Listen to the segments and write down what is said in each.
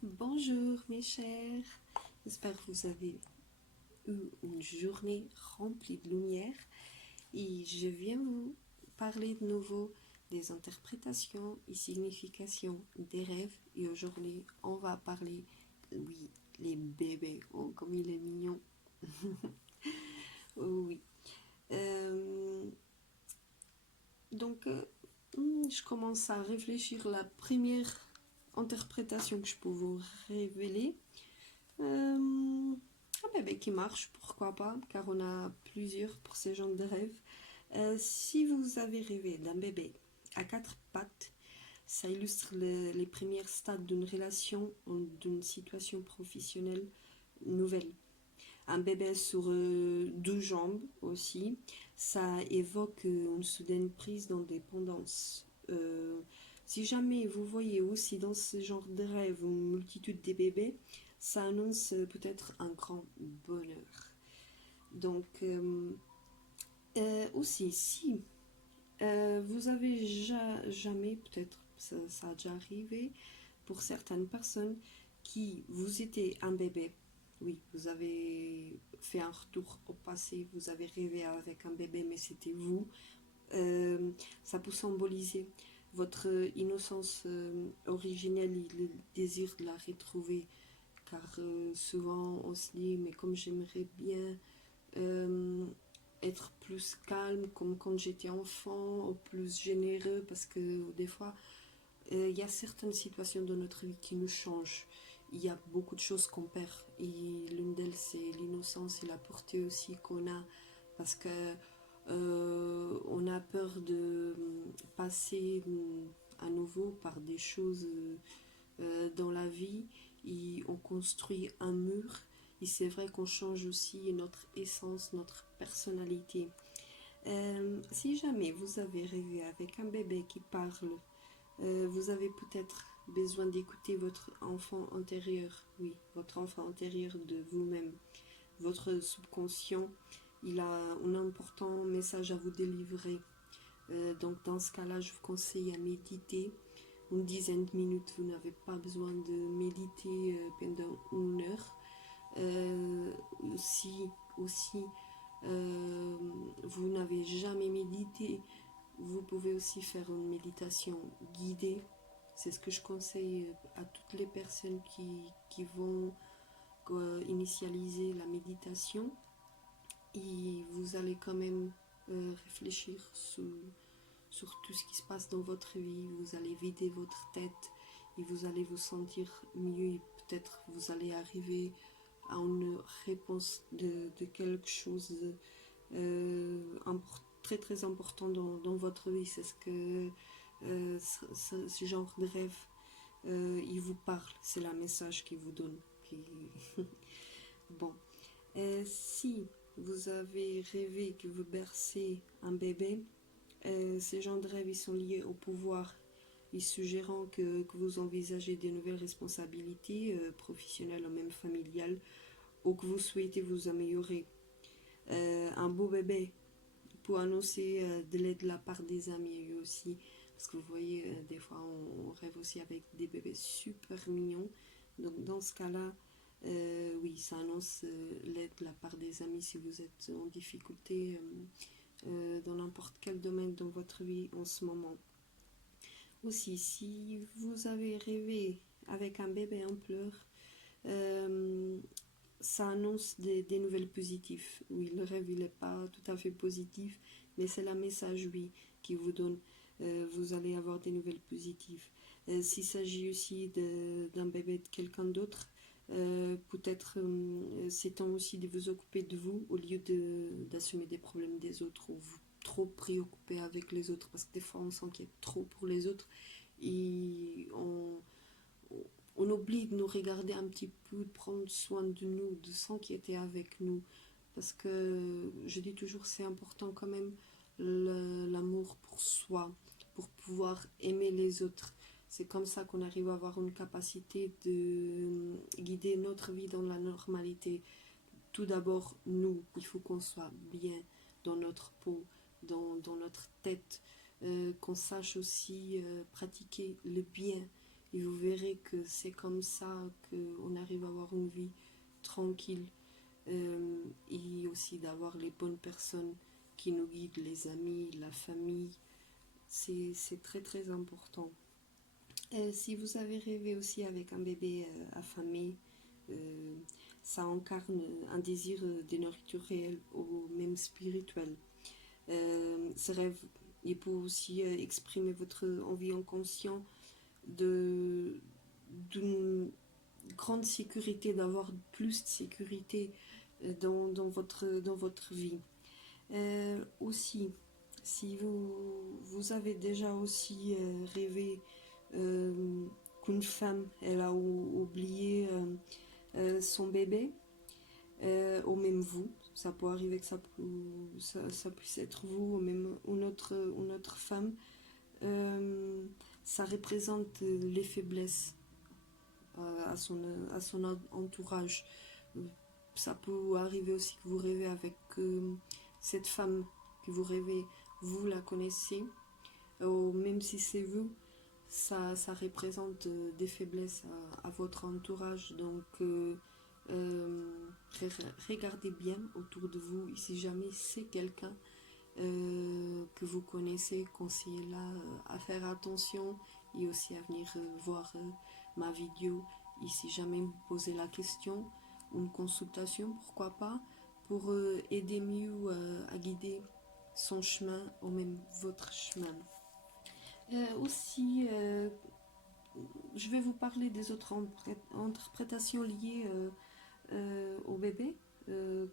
Bonjour mes chers, j'espère que vous avez eu une journée remplie de lumière et je viens vous parler de nouveau des interprétations et significations des rêves et aujourd'hui on va parler, oui, les bébés, oh comme il est mignon, oh, oui. Euh, donc, je commence à réfléchir à la première interprétation que je peux vous révéler. Euh, un bébé qui marche, pourquoi pas, car on a plusieurs pour ces genres de rêves. Si vous avez rêvé d'un bébé à quatre pattes, ça illustre les premiers stades d'une relation ou d'une situation professionnelle nouvelle. Un bébé sur deux jambes aussi, ça évoque une soudaine prise d'indépendance. Si jamais vous voyez aussi dans ce genre de rêve une multitude de bébés, ça annonce peut-être un grand bonheur. Donc, aussi, si vous avez jamais, peut-être ça a déjà arrivé pour certaines personnes qui vous étiez un bébé, oui, vous avez fait un retour au passé, vous avez rêvé avec un bébé, mais c'était vous. Euh, Ça peut symboliser votre innocence originelle et le désir de la retrouver. Car souvent on se dit, mais comme j'aimerais bien euh, être plus calme, comme quand j'étais enfant, ou plus généreux, parce que des fois, il y a certaines situations de notre vie qui nous changent. Il y a beaucoup de choses qu'on perd. Et l'une d'elles, c'est l'innocence et la pureté aussi qu'on a. Parce que on a peur de passer à nouveau par des choses dans la vie. Et on construit un mur. Et c'est vrai qu'on change aussi notre essence, notre personnalité. Si jamais vous avez rêvé avec un bébé qui parle, vous avez peut-être besoin d'écouter votre enfant intérieur, oui, votre enfant intérieur de vous-même. Votre subconscient, il a un important message à vous délivrer. Donc dans ce cas-là, je vous conseille à méditer une dizaine de minutes. Vous n'avez pas besoin de méditer pendant une heure. Euh, aussi, aussi vous n'avez jamais médité, vous pouvez aussi faire une méditation guidée. C'est ce que je conseille à toutes les personnes qui vont initialiser la méditation. Et vous allez quand même réfléchir sur tout ce qui se passe dans votre vie. Vous allez vider votre tête et vous allez vous sentir mieux. Et peut-être vous allez arriver à une réponse de quelque chose très très important dans votre vie. C'est ce que ce genre de rêve il vous parle, c'est le message qu'il vous donne. Bon, si vous avez rêvé que vous bercez un bébé, ces genres de rêves ils sont liés au pouvoir et suggérant que vous envisagez de nouvelles responsabilités professionnelles ou même familiales ou que vous souhaitez vous améliorer. Un beau bébé pour annoncer de l'aide de la part des amis aussi. Parce que vous voyez, des fois, on rêve aussi avec des bébés super mignons. Donc, dans ce cas-là, oui, ça annonce l'aide de la part des amis si vous êtes en difficulté dans n'importe quel domaine dans votre vie en ce moment. Aussi, si vous avez rêvé avec un bébé en pleurs, euh, ça annonce des nouvelles positives. Oui, le rêve, il n'est pas tout à fait positif, mais c'est le message, oui, qui vous donne. Vous allez avoir des nouvelles positives. S'il s'agit aussi d'un bébé de quelqu'un d'autre, peut-être c'est temps aussi de vous occuper de vous au lieu d'assumer des problèmes des autres ou vous trop préoccupé avec les autres parce que des fois on s'inquiète trop pour les autres et on oublie de nous regarder un petit peu, de prendre soin de nous, de s'inquiéter avec nous. Parce que je dis toujours, c'est important quand même l'amour pour soi, pour pouvoir aimer les autres. C'est comme ça qu'on arrive à avoir une capacité de guider notre vie dans la normalité. Tout d'abord, nous, il faut qu'on soit bien dans notre peau, dans notre tête, qu'on sache aussi pratiquer le bien et vous verrez que c'est comme ça qu'on arrive à avoir une vie tranquille, et aussi d'avoir les bonnes personnes qui nous guident, les amis, la famille. C'est très très important. Si vous avez rêvé aussi avec un bébé affamé, euh, ça incarne un désir de nourriture réelle ou même spirituelle. Ce rêve, il peut aussi exprimer votre envie inconscient de d'une grande sécurité, d'avoir plus de sécurité dans votre vie. Aussi, si vous avez déjà aussi rêvé qu'une femme, elle a oublié son bébé, ou même vous, ça peut arriver que ça puisse être vous, ou même une autre femme, ça représente les faiblesses à son entourage. Ça peut arriver aussi que vous rêvez avec cette femme que vous rêvez, vous la connaissez, ou même si c'est vous, ça représente des faiblesses à votre entourage. Donc, regardez bien autour de vous, et si jamais c'est quelqu'un que vous connaissez, conseillez-la à faire attention, et aussi à venir voir ma vidéo. Et si jamais vous posez la question, une consultation, pourquoi pas, pour aider mieux à guider son chemin ou même votre chemin. Aussi, je vais vous parler des autres interprétations liées au bébé,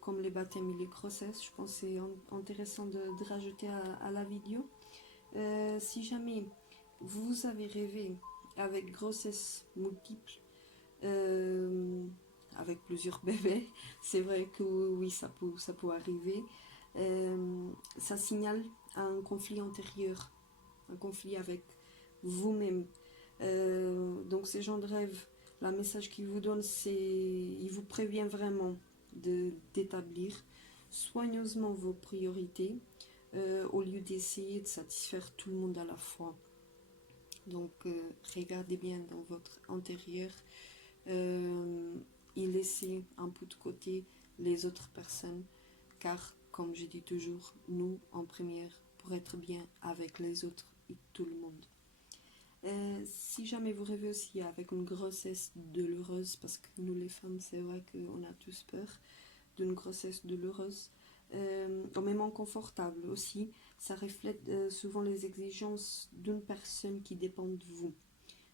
comme les baptêmes et les grossesses. Je pense que c'est intéressant de rajouter à la vidéo. Si jamais vous avez rêvé avec grossesse multiple, avec plusieurs bébés, c'est vrai que oui, ça peut arriver. Ça signale un conflit antérieur, un conflit avec vous-même. Donc ces gens de rêve, le message qu'il vous donne, c'est, il vous prévient vraiment d'établir soigneusement vos priorités au lieu d'essayer de satisfaire tout le monde à la fois. Donc regardez bien dans votre intérieur et laissez un peu de côté les autres personnes, car comme je dis toujours, nous en première pour être bien avec les autres et tout le monde. Si jamais vous rêvez aussi avec une grossesse douloureuse, parce que nous les femmes, c'est vrai qu'on a tous peur d'une grossesse douloureuse, ou même inconfortable aussi, ça reflète souvent les exigences d'une personne qui dépend de vous.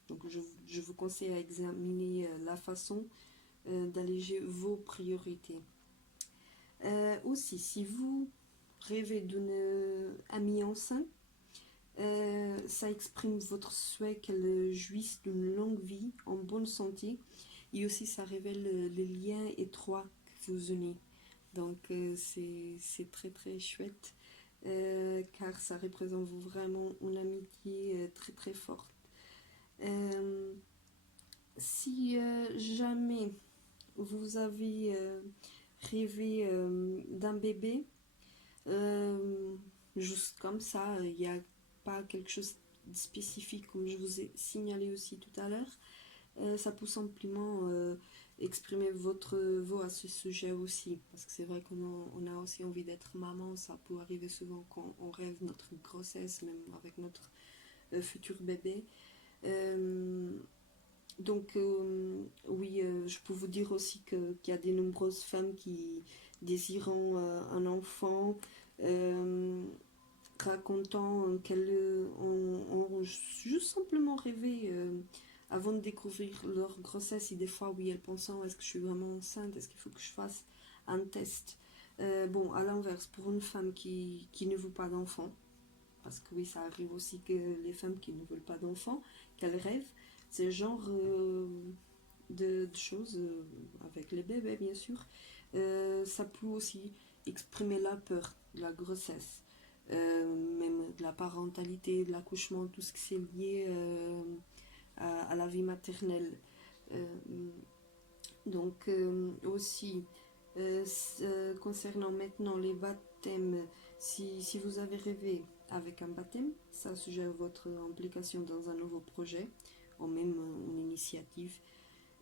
Donc je vous conseille à examiner la façon d'alléger vos priorités. Aussi, si vous rêvez d'une amie enceinte, ça exprime votre souhait qu'elle jouisse d'une longue vie en bonne santé, et aussi ça révèle les liens étroits que vous unissez. Donc c'est très très chouette, car ça représente vraiment une amitié très très forte. Si jamais vous avez rêvé d'un bébé, juste comme ça, il n'y a pas quelque chose de spécifique comme je vous ai signalé aussi tout à l'heure, ça peut simplement exprimer votre voix à ce sujet aussi, parce que c'est vrai qu'on a aussi envie d'être maman. Ça peut arriver souvent quand on rêve notre grossesse, même avec notre futur bébé. Donc oui, je peux vous dire aussi qu'il y a de nombreuses femmes qui désirent un enfant, racontant qu'elles ont juste simplement rêvé avant de découvrir leur grossesse. Et des fois, oui, elles pensent: est-ce que je suis vraiment enceinte, est-ce qu'il faut que je fasse un test. Bon, à l'inverse, pour une femme qui ne veut pas d'enfant, parce que oui, ça arrive aussi que les femmes qui ne veulent pas d'enfant, qu'elles rêvent, c'est le genre de choses, avec les bébés bien sûr, ça peut aussi exprimer la peur de la grossesse, même de la parentalité, de l'accouchement, tout ce qui est lié à la vie maternelle. Donc aussi, concernant maintenant les baptêmes, si vous avez rêvé avec un baptême, ça suggère votre implication dans un nouveau projet, ou même une initiative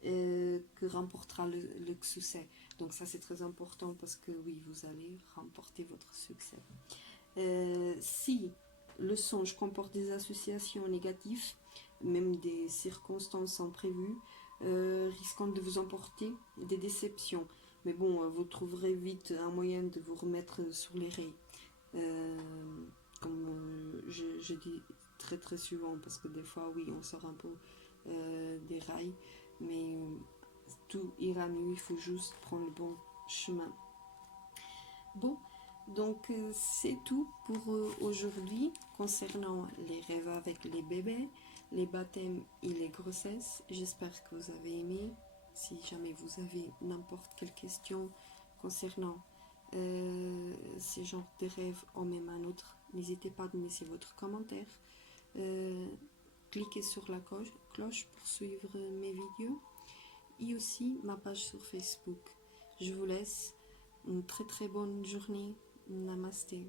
que remportera le succès. Donc ça c'est très important parce que oui, vous allez remporter votre succès. Si le songe comporte des associations négatives, même des circonstances imprévues, risquant de vous emporter des déceptions. Mais bon, vous trouverez vite un moyen de vous remettre sur les rails. Comme je dis très souvent, parce que des fois, oui, on sort un peu des rails, mais tout ira mieux, il faut juste prendre le bon chemin. Bon, donc c'est tout pour aujourd'hui concernant les rêves avec les bébés, les baptêmes et les grossesses. J'espère que vous avez aimé. Si jamais vous avez n'importe quelle question concernant ces genres de rêves ou même un autre, n'hésitez pas à me laisser votre commentaire. Cliquez sur la cloche pour suivre mes vidéos et aussi ma page sur Facebook. Je vous laisse une très bonne journée. Namasté.